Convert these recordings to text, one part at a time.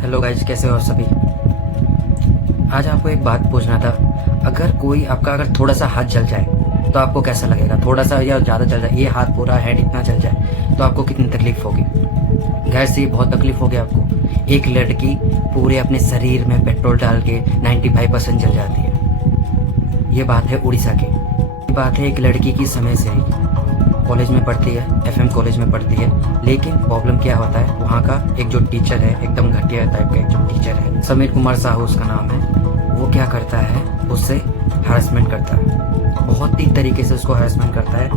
Hello guys, कैसे हो सभी। आज आपको एक बात पूछना था। अगर कोई आपका अगर थोड़ा सा हाथ जल जाए तो आपको कैसा लगेगा? थोड़ा सा या ज़्यादा जल जाए, ये हाथ पूरा हैंड इतना जल जाए तो आपको कितनी तकलीफ होगी? गैर से बहुत तकलीफ होगी आपको। एक लड़की पूरे अपने शरीर में पेट्रोल डाल के 95% जल जाती है। ये बात है उड़ीसा की। ये बात है एक लड़की की समय से ही कॉलेज में पढ़ती है, एफएम कॉलेज में पढ़ती है। लेकिन प्रॉब्लम क्या होता है, वहाँ का एक जो टीचर है, एकदम घटिया टाइप का एक जो टीचर है, समीर कुमार साहू उसका नाम है, वो क्या करता है, उससे हरासमेंट करता है। बहुत ही तरीके से उसको हरासमेंट करता है।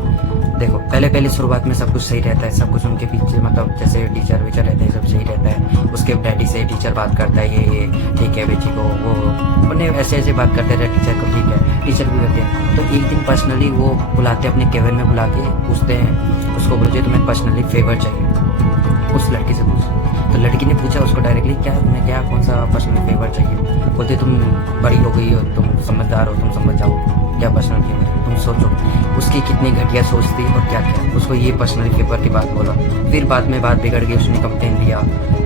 देखो, पहले शुरुआत में सब कुछ सही रहता है, सब कुछ उनके पीछे मतलब जैसे टीचर वीचर रहते हैं सब सही रहता है। उसके डैडी से टीचर बात करता है, ये ठीक है बेटी को, वो उन्हें ऐसे बात करते रहे टीचर को, ठीक है, टीचर भी करते हैं। तो एक दिन पर्सनली वो बुलाते हैं अपने केबिन में, बुला के पूछते हैं उसको, बोलते तुम्हें पर्सनली फेवर चाहिए, उस लड़की से पूछ। तो लड़की ने पूछा उसको डायरेक्टली, क्या तुम्हें क्या कौन सा पर्सनल फेवर चाहिए? बोलते तुम बड़ी हो गई हो, तुम समझदार हो, तुम समझ जाओ क्या पर्सनल फेवर है, तुम सोचो। उसकी कितनी घटिया सोच थी और क्या क्या उसको ये पर्सनल फेवर की बात बोला। फिर बाद में बात बिगड़ गई, उसने कंप्लेन दिया।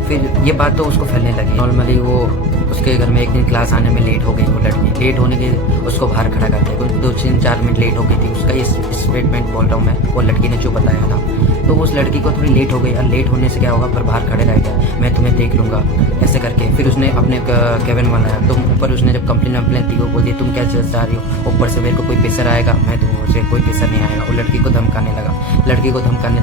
फिर ये बात तो उसको फैलने लगी। नॉर्मली वो उसके घर में एक दिन क्लास आने में लेट हो गई, वो लड़की लेट होने के उसको बाहर खड़ा करते हैं। 2-4 मिनट लेट हो गई थी। उसका ये स्टेटमेंट बोल रहा हूँ मैं, वो लड़की ने जो बताया था। तो उस लड़की को थोड़ी लेट हो गई, और लेट होने से क्या होगा, पर बाहर खड़े रह गया, मैं तुम्हें देख लूँगा ऐसे करके। फिर उसने अपने केबिन बनाया, तो ऊपर उसने जब कंप्लेन दी, वो बोलती तुम क्या चाह रही हो, ऊपर से मेरे को कोई प्रेशर आएगा? मैं तो मुझे कोई प्रेशर नहीं आएगा। वो लड़की को धमकाने लगा, लड़की को धमकाने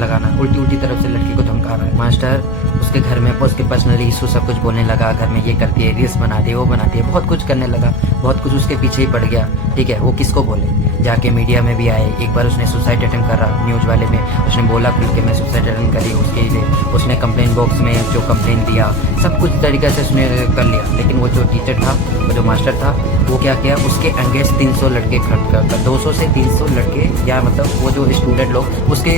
लगाना, उल्टी तरफ से लड़की को धमका रहा है। मास्टर उसके घर में उसके पर्सनली इशू सब कुछ बोलने लगा, घर में ये करती है, रील्स बनाती है, वो बनाती है, बहुत कुछ करने लगा, बहुत कुछ उसके पीछे ही पड़ गया। ठीक है, वो किसको बोले, जाके मीडिया में भी आए। एक बार उसने सुसाइड अटेम्प्ट करा, न्यूज़ वाले में उसने बोला खुल के मैं सुसाइड अटेम्प्ट करी, उसके लिए उसने कंप्लेन बॉक्स में जो कंप्लेन दिया, सब कुछ तरीके से उसने कर लिया। लेकिन वो जो टीचर था, वो जो मास्टर था, वो क्या किया, उसके अगेंस्ट 300 लड़के खड़ा कर 200 से 300 लड़के, या मतलब वो जो स्टूडेंट लोग उसके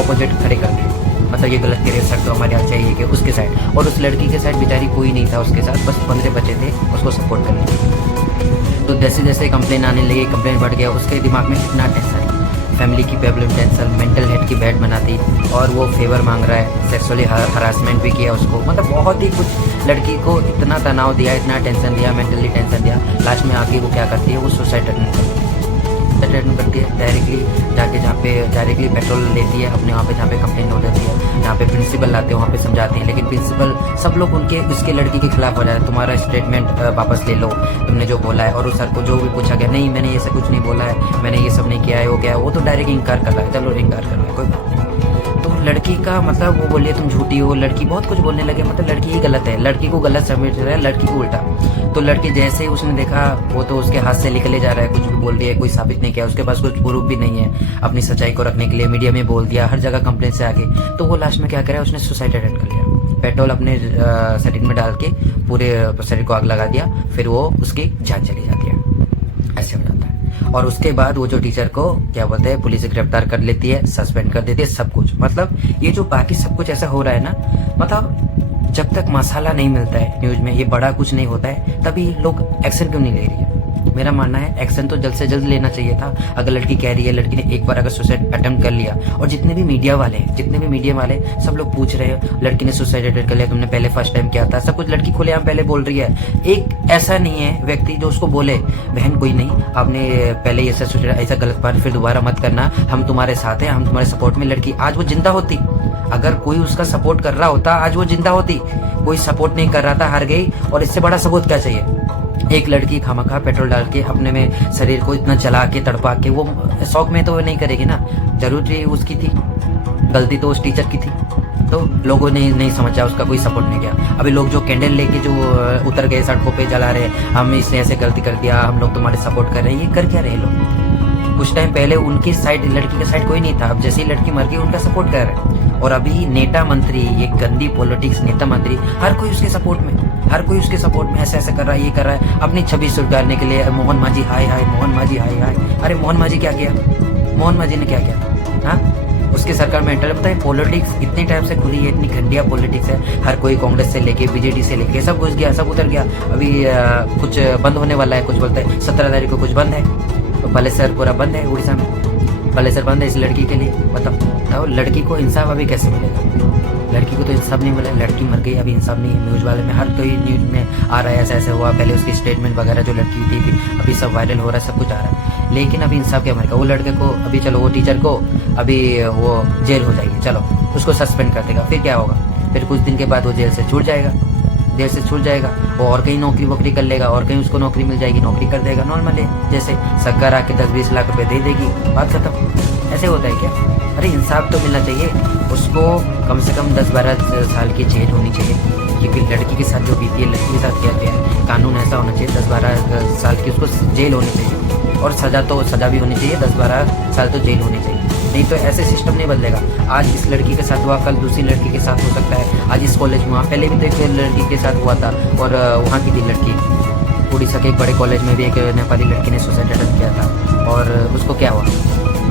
ऑपोजिट खड़े कर दिए। मतलब ये गलत कह रहे सर, तो हमारे यहाँ चाहिए कि उसके साइड, और उस लड़की के साइड बेचारी कोई नहीं था उसके साथ, बस 15 बच्चे थे उसको सपोर्ट करने के। तो जैसे जैसे कंप्लेन आने लगी, कंप्लेन बढ़ गया, उसके दिमाग में इतना टेंशन, फैमिली की प्रॉब्लम टेंशन, मेंटल हेल्थ की बैड बनाती, और वो फेवर मांग रहा है, सेक्सुअली हरासमेंट भी किया उसको, मतलब बहुत ही कुछ लड़की को इतना तनाव दिया, इतना टेंशन दिया, मेंटली टेंशन दिया। लास्ट में आके वो क्या करती है, वो सुसाइड अटेम्प्ट करती है डायरेक्टली जाके, जहाँ पे डायरेक्टली पेट्रोल लेती है अपने वहाँ पे, जहाँ पे कंप्लेन हो जाती है, जहाँ पे प्रिंसिपल आते हैं वहाँ पे समझाते हैं। लेकिन प्रिंसिपल सब लोग उनके उसके लड़की के खिलाफ हो जाते हैं, तुम्हारा स्टेटमेंट वापस ले लो, तुमने जो बोला है। और उस सर को जो भी पूछा गया, नहीं मैंने ये सब कुछ नहीं बोला है, मैंने ये सब नहीं किया है, वो क्या है, वो तो डायरेक्ट इनकार कर रहा है, चलो इनकार कर रहा है, कोई बात नहीं। तो लड़की का मतलब वो बोलिए तुम झूठी हो, लड़की बहुत कुछ बोलने लगे, मतलब लड़की ही गलत है, लड़की को गलत समझ रहा है, लड़की को उल्टा। तो लड़की जैसे ही उसने देखा, वो तो उसके हाथ से निकले जा रहा है, कुछ भी बोल रही है, कोई साबित नहीं किया, उसके पास कुछ प्रूफ भी नहीं है अपनी सच्चाई को रखने के लिए, मीडिया में बोल दिया, हर जगह कंप्लेंट से आगे। तो वो लास्ट में क्या करे, उसने सुसाइड अटेम्प्ट कर लिया, पेट्रोल अपने शरीर में डाल के पूरे शरीर को आग लगा दिया। फिर वो उसकी जान चली जाती है, ऐसे हो जाता है। और उसके बाद वो जो टीचर को क्या बोलते हैं, पुलिस गिरफ्तार कर लेती है, सस्पेंड कर देती है, सब कुछ। मतलब ये जो बाकी सब कुछ ऐसा हो रहा है ना, मतलब जब तक मसाला नहीं मिलता है न्यूज में, ये बड़ा कुछ नहीं होता है, तभी लोग एक्शन क्यों नहीं ले रही है? मेरा मानना है एक्शन तो जल्द से जल्द लेना चाहिए था। अगर लड़की कह रही है, लड़की ने एक बार अगर सुसाइड अटेम्प्ट कर लिया, और जितने भी मीडिया वाले सब लोग पूछ रहे हैं लड़की ने सुसाइड अटेम्प्ट कर लिया, तुमने पहले फर्स्ट टाइम किया था, सब कुछ लड़की खुलेआम पहले बोल रही है। एक ऐसा नहीं है व्यक्ति जो उसको बोले बहन कोई नहीं, आपने पहले ऐसा गलत बात फिर दोबारा मत करना, हम तुम्हारे साथ हैं, हम तुम्हारे सपोर्ट में। लड़की आज वो जिंदा होती, अगर कोई उसका सपोर्ट कर रहा होता आज वो जिंदा होती। कोई सपोर्ट नहीं कर रहा था, हार गई, और इससे बड़ा सबूत क्या चाहिए? एक लड़की खामखा पेट्रोल डाल के अपने में शरीर को इतना जला के तड़पा के, वो शौक में तो नहीं करेगी ना, जरूरी उसकी थी, गलती तो उस टीचर की थी। तो लोगों ने नहीं समझा, उसका कोई सपोर्ट नहीं किया। अभी लोग जो कैंडल लेके जो उतर गए सड़कों पे जला रहे, हम इसने ऐसे गलती कर दिया, हम लोग तुम्हारे सपोर्ट कर रहे हैं, ये कर क्या रहे लोग? कुछ टाइम पहले उनकी साइड, लड़की के साइड कोई नहीं था, अब जैसे ही लड़की मर गई उनका सपोर्ट कर रहे हैं। और अभी नेता मंत्री, ये गंदी पॉलिटिक्स, नेता मंत्री हर कोई उसके सपोर्ट में, हर कोई उसके सपोर्ट में ऐसे कर रहा है, ये कर रहा है अपनी छवि सुधारने के लिए। मोहन मांझी हाय हाय, मोहन मांझी हाय हाय। अरे मोहन मांझी क्या किया? मोहन मांझी ने क्या किया? हाँ, उसकी सरकार में एंटर, बताए पॉलिटिक्स इतनी टाइम से खुली है, इतनी घटिया पॉलिटिक्स है, हर कोई कांग्रेस से लेके बीजेडी से लेके सब घुस गया, सब उतर गया। अभी कुछ बंद होने वाला है, कुछ बोलते हैं 17 तारीख को कुछ बंद है, तो बालेश्वर पूरा बंद है, उड़ीसा में बालेश्वर बंद है इस लड़की के लिए। बताओ लड़की को इंसाफ अभी कैसे मिलेगा? लड़की को तो इंसाफ नहीं मिला, लड़की मर गई, अभी इंसाफ नहीं है। न्यूज़ वाले में हर कोई न्यूज़ में आ रहा है ऐसा ऐसा हुआ, पहले उसकी स्टेटमेंट वगैरह जो लड़की दी थी अभी सब वायरल हो रहा है, सब कुछ आ रहा है, लेकिन अभी इंसाफ क्या मिलेगा। वो लड़के को अभी चलो वो टीचर को अभी वो जेल हो जाएगी, चलो उसको सस्पेंड कर देगा, फिर क्या होगा, फिर कुछ दिन के बाद वो जेल से छूट जाएगा, जेल से छूट जाएगा, वो और कहीं नौकरी वोकरी कर लेगा, और कहीं उसको नौकरी मिल जाएगी, नौकरी कर देगा नॉर्मल है, जैसे सरकार आके 10-20 लाख रुपए दे देगी, बात खत्म। ऐसे होता है क्या? अरे इंसाफ तो मिलना चाहिए उसको, कम से कम 10-12 साल की जेल होनी चाहिए, क्योंकि लड़की के साथ जो बीती है, लड़की के साथ क्या किया है, कानून ऐसा होना चाहिए 10-12 साल की उसको जेल होनी चाहिए, और सज़ा भी होनी चाहिए, 10-12 साल तो जेल होनी चाहिए, नहीं तो ऐसे सिस्टम नहीं बदलेगा। आज इस लड़की के साथ हुआ, कल दूसरी लड़की के साथ हो सकता है, आज इस कॉलेज में हुआ, पहले भी तो एक लड़की के साथ हुआ था, और वहाँ की थी लड़की, उड़ीसा के एक बड़े कॉलेज में भी एक नेपाली लड़की ने सुसाइड अटेम्प्ट किया था, और उसको क्या हुआ,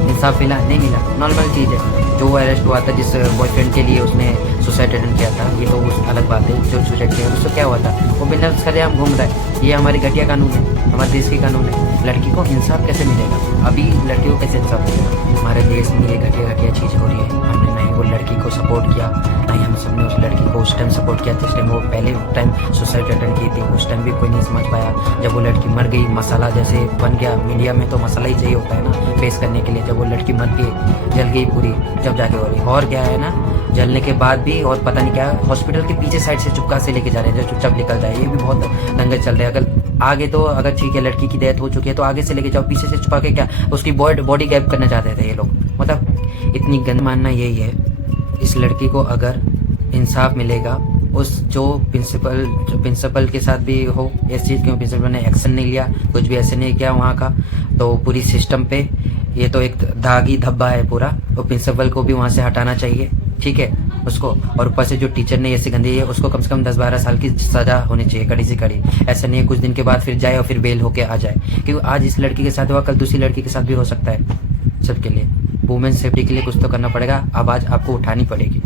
इंसाफ मिला? नहीं मिला, नॉर्मल चीज़ है। जो अरेस्ट हुआ था जिस बॉयफ्रेंड के लिए उसने सुसाइड अटेम्प्ट किया था, ये तो उस अलग बात है, जो सुसाइड किया उसको क्या हुआ था, वो बिंदास सरेआम घूम रहा है, ये हमारी घटिया कानून है, हमारे देश के कानून है। लड़की को इंसाफ कैसे मिलेगा? अभी लड़की को कैसे इंसाफ मिलेगा? हमारे देश में ये घटिया घटिया चीज़ हो रही है, हमने नहीं वो लड़की को सपोर्ट किया, नहीं हम सबने उस लड़की को उस टाइम सपोर्ट किया जिस टाइम वो पहले टाइम सुसाइड अटेम्प्ट की थी, उस टाइम भी कोई नहीं समझ पाया। जब वो लड़की मर गई, मसाला जैसे बन गया, मीडिया में तो मसाला ही चाहिए होता है ना फेस करने के लिए, जब वो लड़की मर गई, जल गई पूरी, जब जाके हो रही, और क्या है ना, जलने के बाद भी और पता नहीं क्या हॉस्पिटल के पीछे साइड से चुपका से लेके जा रहे हैं, जो चुपचाप निकल जाए, ये भी बहुत दंगे चल रहे हैं। अगर आगे तो अगर ठीक है लड़की की डेथ हो चुकी है तो आगे से लेके जाओ, पीछे से छुपा के क्या उसकी बॉडी गैप करना चाहते थे ये लोग, मतलब इतनी गंद। मानना यही है, इस लड़की को अगर इंसाफ मिलेगा, उस जो प्रिंसिपल के साथ भी हो इस चीज़, क्यों प्रिंसिपल ने एक्शन नहीं लिया, कुछ भी ऐसे नहीं किया वहाँ का, तो पूरी सिस्टम पे ये तो एक दाग ही धब्बा है पूरा, तो प्रिंसिपल को भी वहाँ से हटाना चाहिए, ठीक है उसको, और ऊपर से जो टीचर ने ऐसी गंदी है उसको कम से कम 10-12 साल की सजा होनी चाहिए, कड़ी से कड़ी। ऐसा नहीं है कुछ दिन के बाद फिर जाए और फिर बेल होके आ जाए, क्योंकि आज इस लड़की के साथ हुआ, कल दूसरी लड़की के साथ भी हो सकता है। सबके लिए वुमेन सेफ्टी के लिए कुछ तो करना पड़ेगा, आवाज़ आपको उठानी पड़ेगी।